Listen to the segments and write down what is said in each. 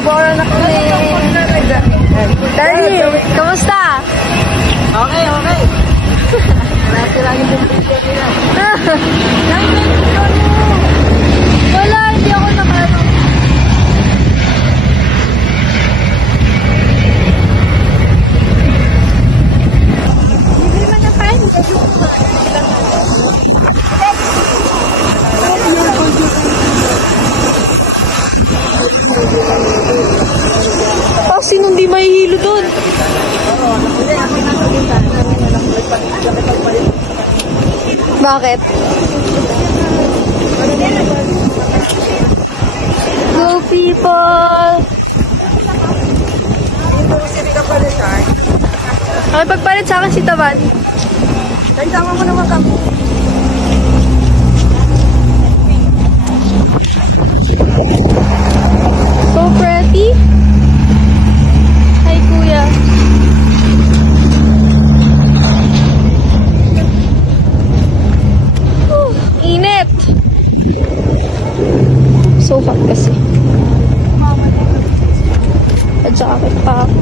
Tabora na kami. Darlie, kamusta? Okay. Marami lang yung picture nila. Wala, hindi ako nakano. Hindi man yung kain. Kasi nung di mahihilo doon. Bakit? Go people! Ay, pagpalit sa akin si Taban. Tama mo naman kami. So pretty. Hi, kuya. Init. So hot kasi. Pa-jacket pa ako.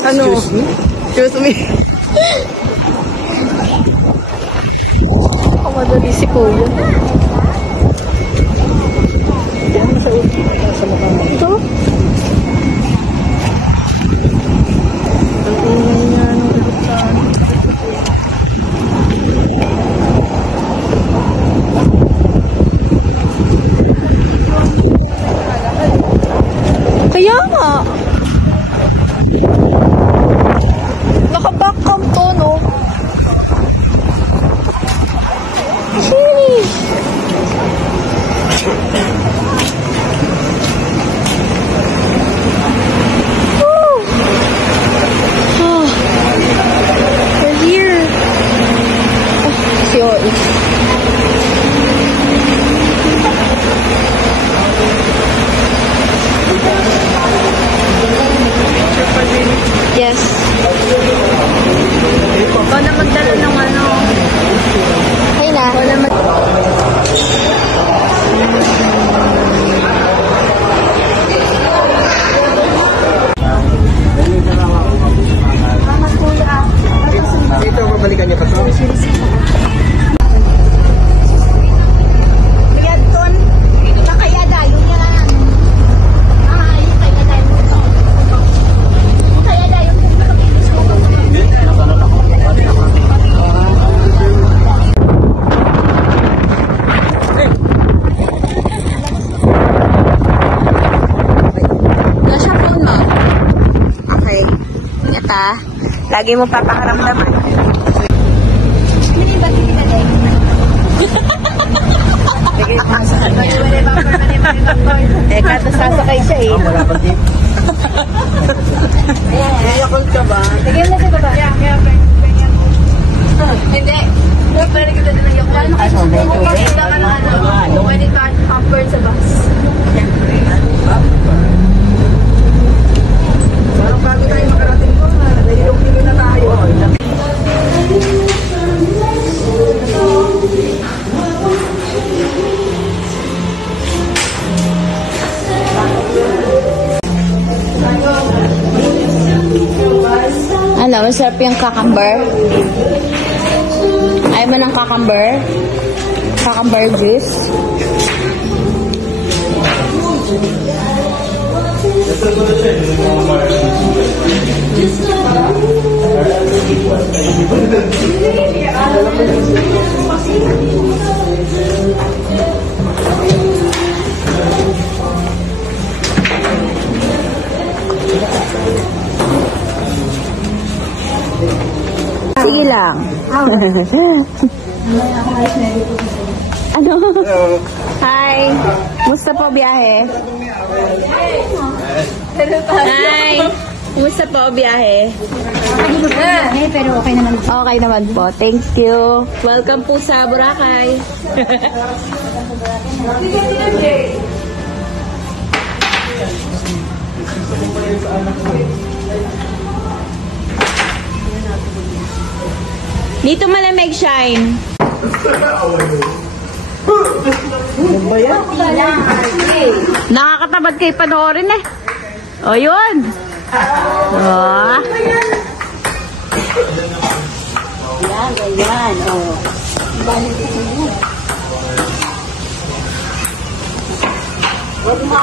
Ano? Excuse me. Kamadali si kuya. Ito? Kaya nga. Naka-backcam to, no? Sheesh. Woo. Oh. We're here. Oh, yun. Yes. Ikaw na magdala ng ano. Hey na. Ikaw na Ito, babalikan niyo pa to? Lagi mo papakaramdaman. Eh, kata sasakay siya eh. Wala pa din. Iyakol ka ba? Lagyan na siya ba? Hindi. Pwede kita din ang iyakol. Kasi ka na ano. Pwede ka comfort sa bus. Parang bago tayo makarating ko. Nahilong-hilo na tayo. Ano, masarap yung cucumber. Ayaw mo ng cucumber? Cucumber juice. Sige lang. Ano? Hi. Musta po biyahe? Hi. Musta po biyahe? Pero okay naman. Okay naman po. Thank you. Welcome po sa Boracay. Dito malamig, Shine. Nakakatabad kay panoorin eh. O, yun. Oh. Yan, ganyan. Oh. Balik ito mo. Huwag mo.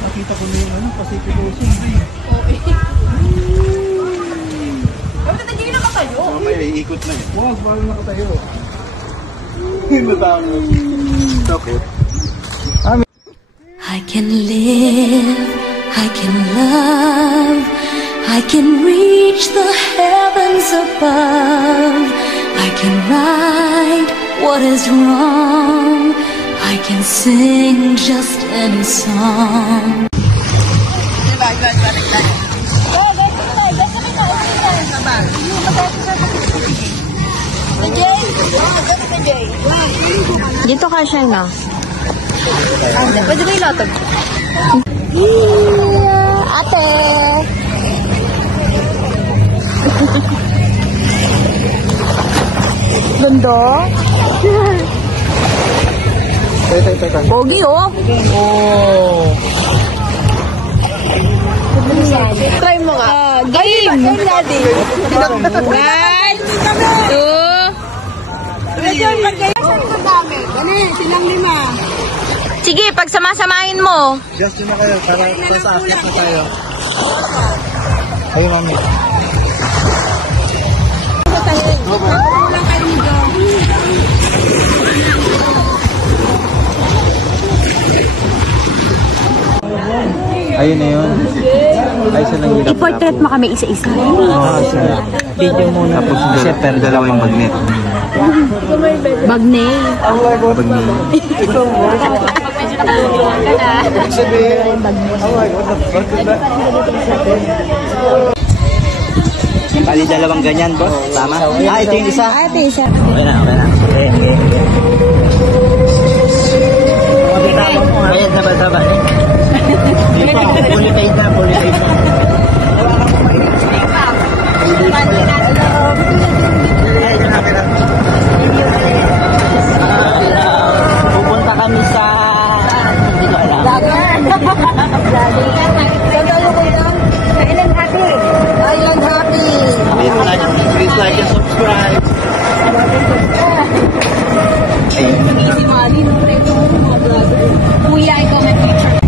Nakita ko na yung Pacific Ocean. Mamaya iikot na eh. Wow, bago nakatayo. Natamo. Takot. I can live, I can love, I can reach the heavens above, I can right what is wrong, I can sing just any song. Dito ka, Shine, no? Pwede ba ilotog? Ate! Ganda? Pogi, oh! Oh! Try mo nga. Game! Game natin. 1, 2... Sige, pagsama-samahin mo. Just yun na kayo, para sa akyat na tayo. Ay, mami. Ayun na yun. Ay, siya lang yung I-portrait mo kami isa-isa. video muna. Tapos dalawang magnet. Magnet. Bali dalawang ganyan, boss. Tama? Ah, ito yung isa. Ito yung isa. Okay na. Okay, taba. Puli kayo na. Pupunta kami sa... Hindi ko alam. Island Happy. Please like and subscribe. Si Mali, no? Ito mga brother. Kuya, ikaw may picture.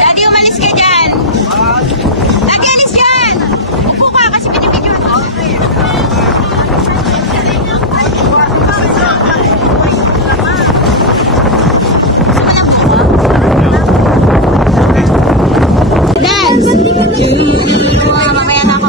Daddy, umalis ka dyan. Daddy, alis yan. Upo ka kasi binibidyo ako. Dance! Mamaya na ako.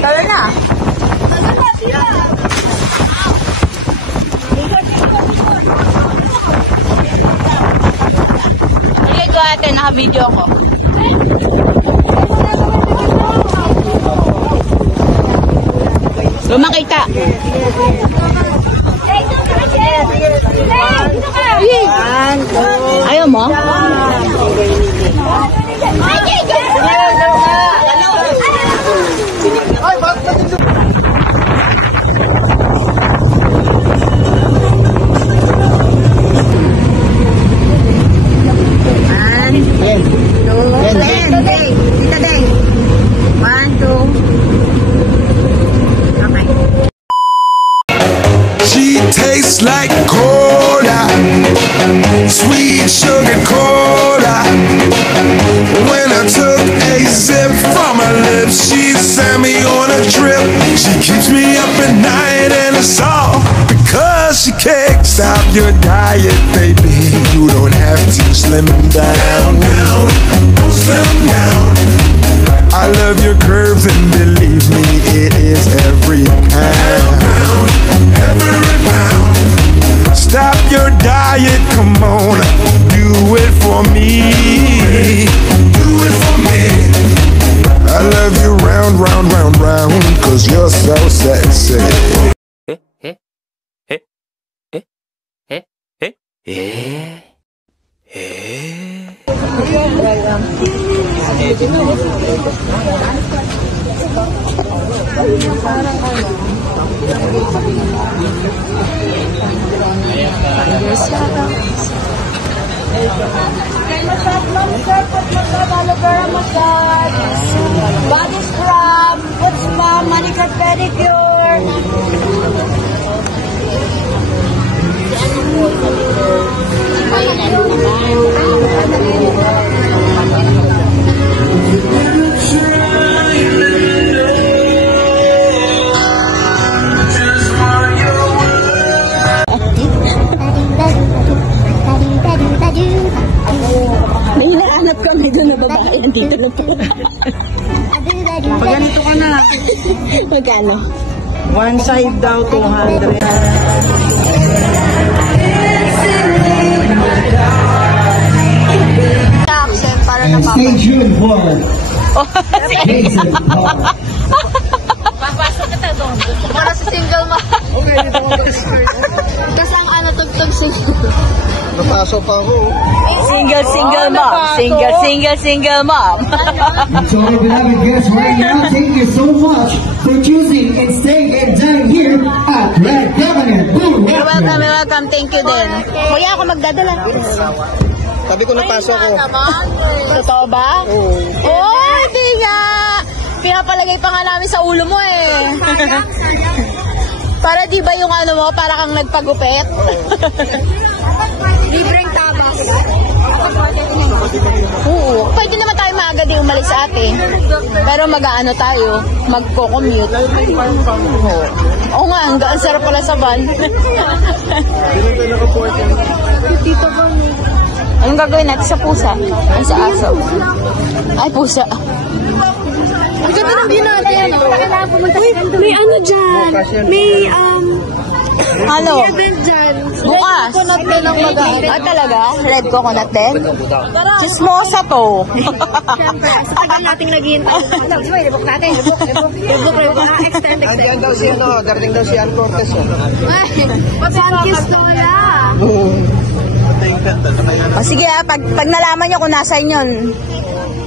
Tara na. Sige, go ate. Naka-video ako. Lumakita. Ayaw mo? She tastes like cola, sweet sugar cola. When I took a sip from her lips, she sent me on a trip. She keeps me up at night, and it's all because she can't stop your diet, baby. You don't have to slim down, slim down. I love your curves, and believe me, it is every pound. Every pound. Stop your diet, come on, do it for me. Do it for me. I love you round, round, round, round, 'cause you're so sexy. Body scrub, foot spa, manicure, pedicure. May hinahanap kami doon na babae. Nandito na po. Pag ganito ka na, Magkano? one side daw, 200. Accent para na papa. Stay tuned for Jason Paul. Para sa single mom. Kasi ang ano, tugtog single. Napasok ako. Single mom. Single mom. So our beloved guests right now, thank you so much for choosing and staying and dining here at Red Governor. Boom! You're welcome. Thank you din. Kuya, ako magdadala. Sabi ko napasok ko. Totoo ba? Oo. Oh, hindi nga. Pinapalagay pa nga namin sa ulo mo eh. Para di ba yung ano mo, para kang nagpagupit? Libreng tabas. Oo. Pwede naman tayo maaga din umalis sa atin. Pero mag-ano tayo, magko-commute. Oo nga, ang sarap pala sa van. Anong gagawin natin sa pusa? Ay, sa aso. Ay, pusa. Ang ganda ng view natin. Kailangan pumunta sa ganito. May ano dyan. May Ano? event dyan. Bukas. Coconut din ang mag-aano. Ah, talaga? Red coconut din? Chismosa to. Siyempre, sa tagal nating naghihintay. Rebook natin. Rebook. Extend. Andiyan daw si ano, darating daw si Ann Cortez. Ay, sun kiss to wala. O sige pag nalaman nyo kung nasa inyo,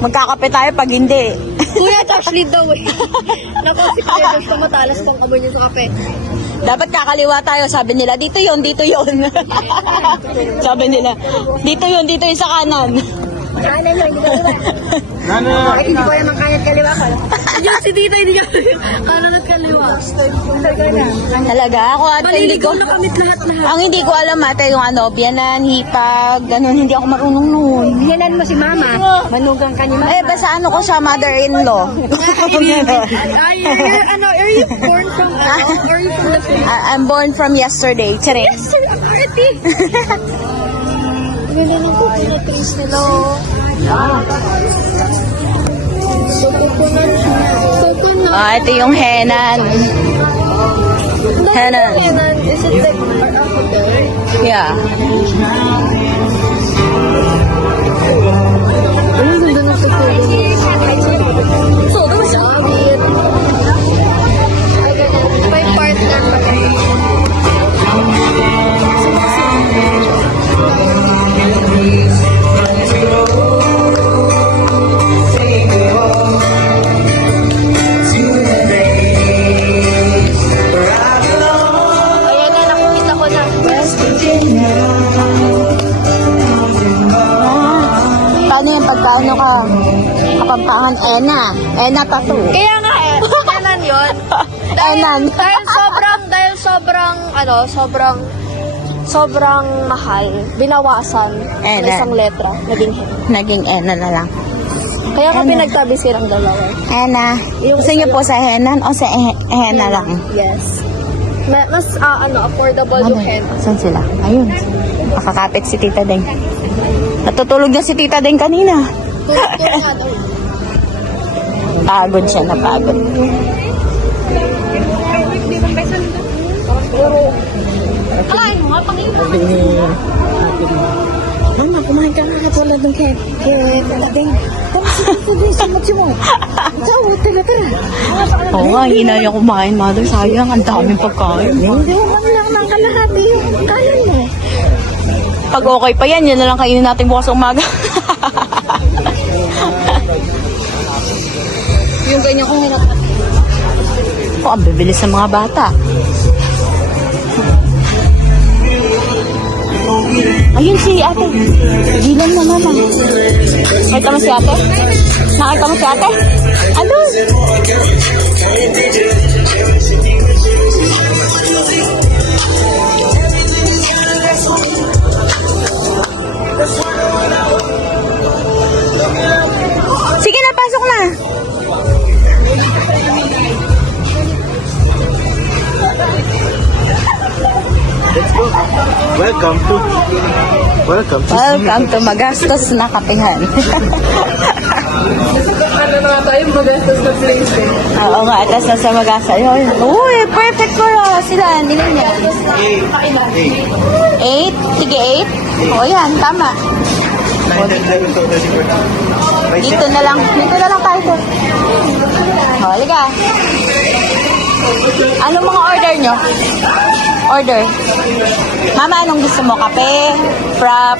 magkakape tayo pag hindi. Kuya, actually daw eh. Naku, si Kuya, gusto mo talas pang kaboy niyo sa kape. Dapat kakaliwa tayo, sabi nila, dito yun. Sabi nila, dito yun sa kanan. Kanan lang, hindi ko diba? Bakit hindi ko yan ang kanan kaliwa ko? Yung si Tita, hindi ka kanan at kaliwa. Talaga? Ako ate, hindi ko. Nakamit lahat. Ang hindi ko alam ate, yung ano, biyanan, hipag, ganun, hindi ako marunong noon. Hinan mo si Mama. Manugang ka ni Mama. Eh, basta ano ko siya, mother-in-law. Ano, are you born from Or you from the Philippines? I'm born from yesterday. Charing. Yes, sir. Already. Ganda ng coconut trees nila. Coconut. Ah, ito yung henan. Henan. Is it like a hotel? Yeah. Ang ganda ng coconut. So, sabit. Ay, ganyan. Ena tattoo. Kaya nga eh, Enan yun. Enan. Dahil sobrang mahal, binawasan ng Enan. isang letra, naging hen. Naging Ena na lang. Kaya ka Enan. pinagtabi silang dalawa. Ena. Gusto niyo po sa Henan o sa Hena lang? Yes. Mas affordable yung hen. Saan sila? Ayun. Makakapit si Tita Deng. Natutulog na si Tita Deng kanina. Pagod siya, napagod. Mama, kumain ka nga katulad ng kay Tita Deng. Oo nga, hina niya kumain, mother. Sayang, ang daming pagkain. Hindi mo man lang ng kalahati yung kanin mo. Pag okay pa yan, yan na lang kainin natin bukas umaga. Yung ganyan kong hinap. Oh, ang bibilis ng mga bata. Ayun si ate. Gilan mo mama. Nakita mo si ate? Nakita mo si ate? Ano? Sige na, pasok na. Welcome to Welcome to Magastos na Kapihan. Ano na tayo, magastos na place eh. Oo nga, atas na sa Magastos. Uy, perfect ko sila. Nila niya. 8? Sige, 8? O yan, tama. Dito na lang tayo. O, halika. Anong mga order nyo? Order. Mama, anong gusto mo? Kape? Frap?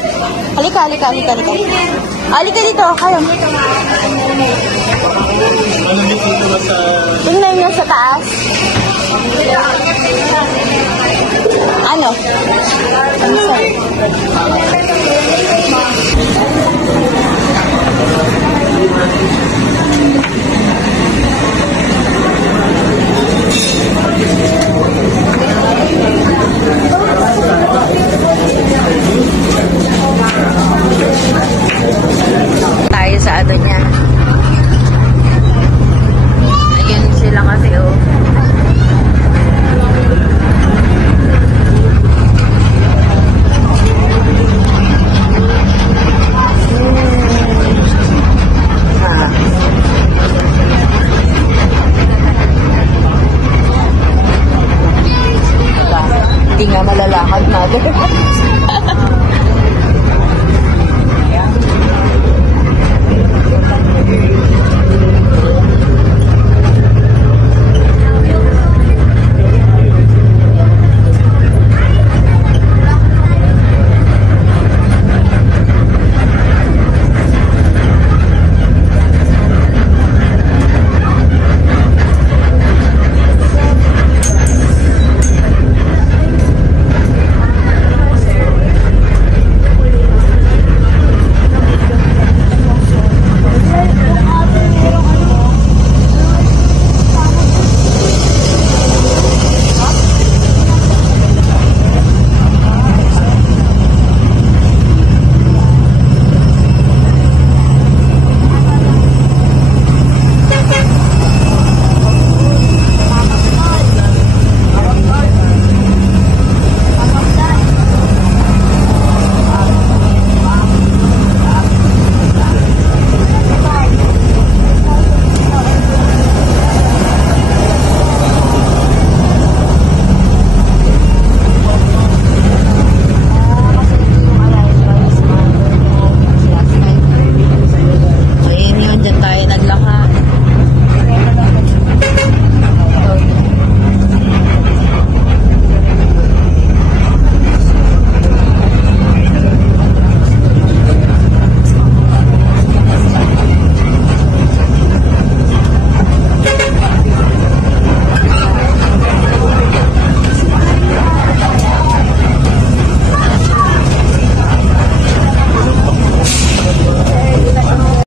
Halika. Halika dito, kayo. Tingnan nyo sa taas. Ano? Ano sa'yo? Tayo sa ano niya. Ayun sila kasi oh. Hindi nga malalakad, mother.